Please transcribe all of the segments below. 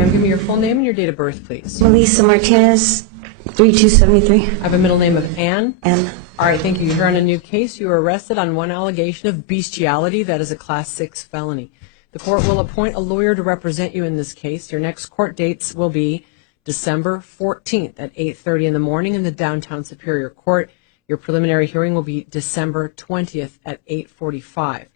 Ma'am, give me your full name and your date of birth, please. Melessa Martinez, 3273. I have a middle name of Ann. Ann. All right, thank you. You're on a new case. You were arrested on one allegation of bestiality. That is a Class 6 felony. The court will appoint a lawyer to represent you in this case. Your next court dates will be December 14th at 8:30 in the morning in the Downtown Superior Court. Your preliminary hearing will be December 20th at 8:45.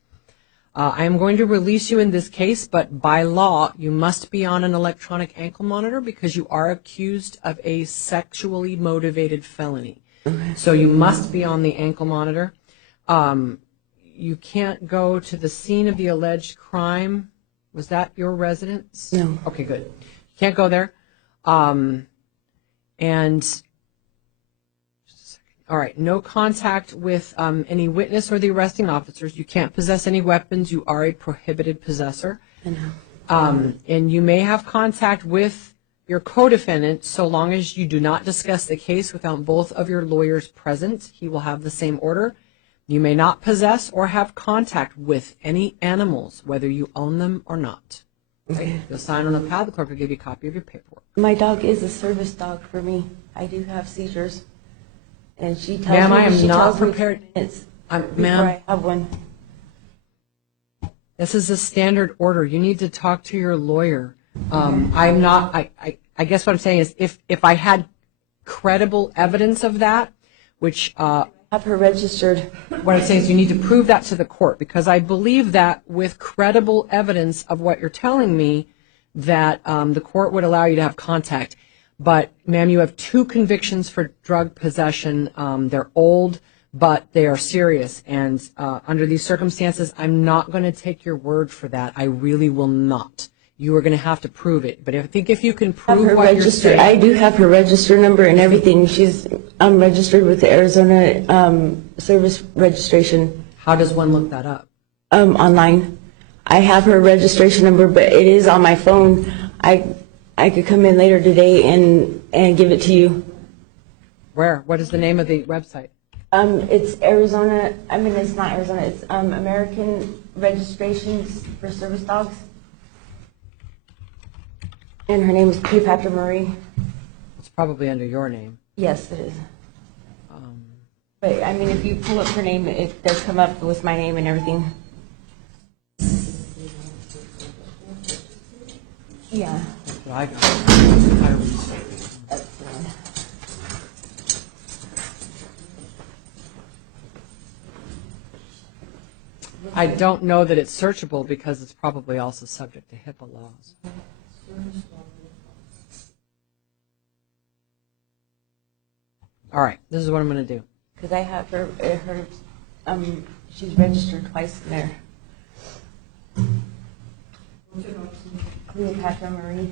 I am going to release you in this case, but by law, you must be on an electronic ankle monitor because you are accused of a sexually motivated felony. Okay. So you must be on the ankle monitor. You can't go to the scene of the alleged crime. Was that your residence? No. Okay, good. You can't go there. All right, no contact with any witness or the arresting officers. You can't possess any weapons. You are a prohibited possessor. I know. And you may have contact with your co-defendant so long as you do not discuss the case without both of your lawyers present. He will have the same order. You may not possess or have contact with any animals, whether you own them or not. Okay. You'll sign on the pad. The clerk will give you a copy of your paperwork. My dog is a service dog for me. I do have seizures. And she tells Ma'am, me, I am she not tells me prepared. 10 minutes before Ma'am, I have one. this is a standard order. You need to talk to your lawyer. I'm not, I guess what I'm saying is if I had credible evidence of that, which Have her registered. what I'm saying is you need to prove that to the court, because I believe that with credible evidence of what you're telling me, that the court would allow you to have contact. But, ma'am, you have 2 convictions for drug possession. They're old, but they are serious. And under these circumstances, I'm not going to take your word for that. I really will not. You are going to have to prove it. But I think if you can prove what you're saying. I do have her register number and everything. She's registered with the Arizona Service Registration. How does one look that up? Online. I have her registration number, but it is on my phone. I could come in later today and give it to you. Where? What is the name of the website? It's Arizona. I mean, it's not Arizona. It's American Registrations for Service Dogs. And her name is Cleopatra Marie. It's probably under your name. Yes, it is. But, I mean, if you pull up her name, it does come up with my name and everything. Yeah. That's what I got. That's the one. I don't know that it's searchable because it's probably also subject to HIPAA laws. All right, this is what I'm going to do. Because I have her, she's registered twice in there. Cleopatra Marie.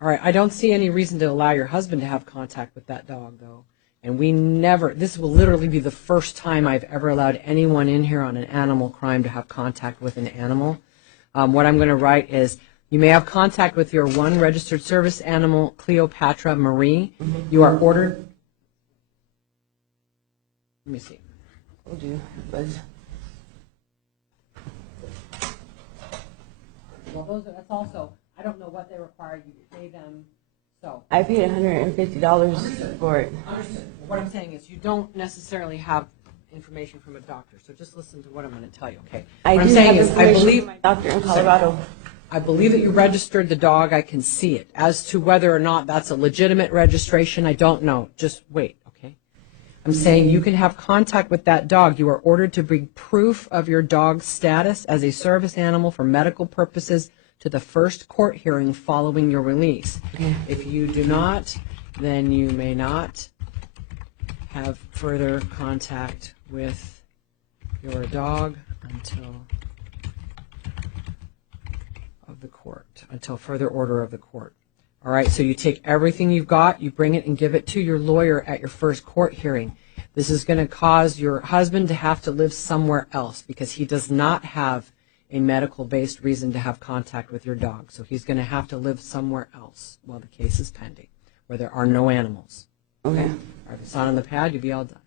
All right, I don't see any reason to allow your husband to have contact with that dog, though. And we never, this will literally be the first time I've ever allowed anyone in here on an animal crime to have contact with an animal. What I'm going to write is, you may have contact with your one registered service animal, Cleopatra Marie. You are ordered. Let me see. Will do, Buzz. Well, that's also, I don't know what they require you to pay them, so. I paid $150 for it. Understood. What I'm saying is you don't necessarily have information from a doctor, so just listen to what I'm going to tell you, okay? I What I'm do saying have is information from my doctor in Colorado. I believe that you registered the dog. I can see it. As to whether or not that's a legitimate registration, I don't know. Just wait, okay? I'm saying you can have contact with that dog. You are ordered to bring proof of your dog's status as a service animal for medical purposes to the first court hearing following your release. If you do not, then you may not have further contact with your dog until further order of the court. All right, so you take everything you've got, you bring it and give it to your lawyer at your first court hearing. This is going to cause your husband to have to live somewhere else because he does not have a medical-based reason to have contact with your dog. So he's going to have to live somewhere else while the case is pending, where there are no animals. Okay. All right, if it's not on the pad, you'll be all done.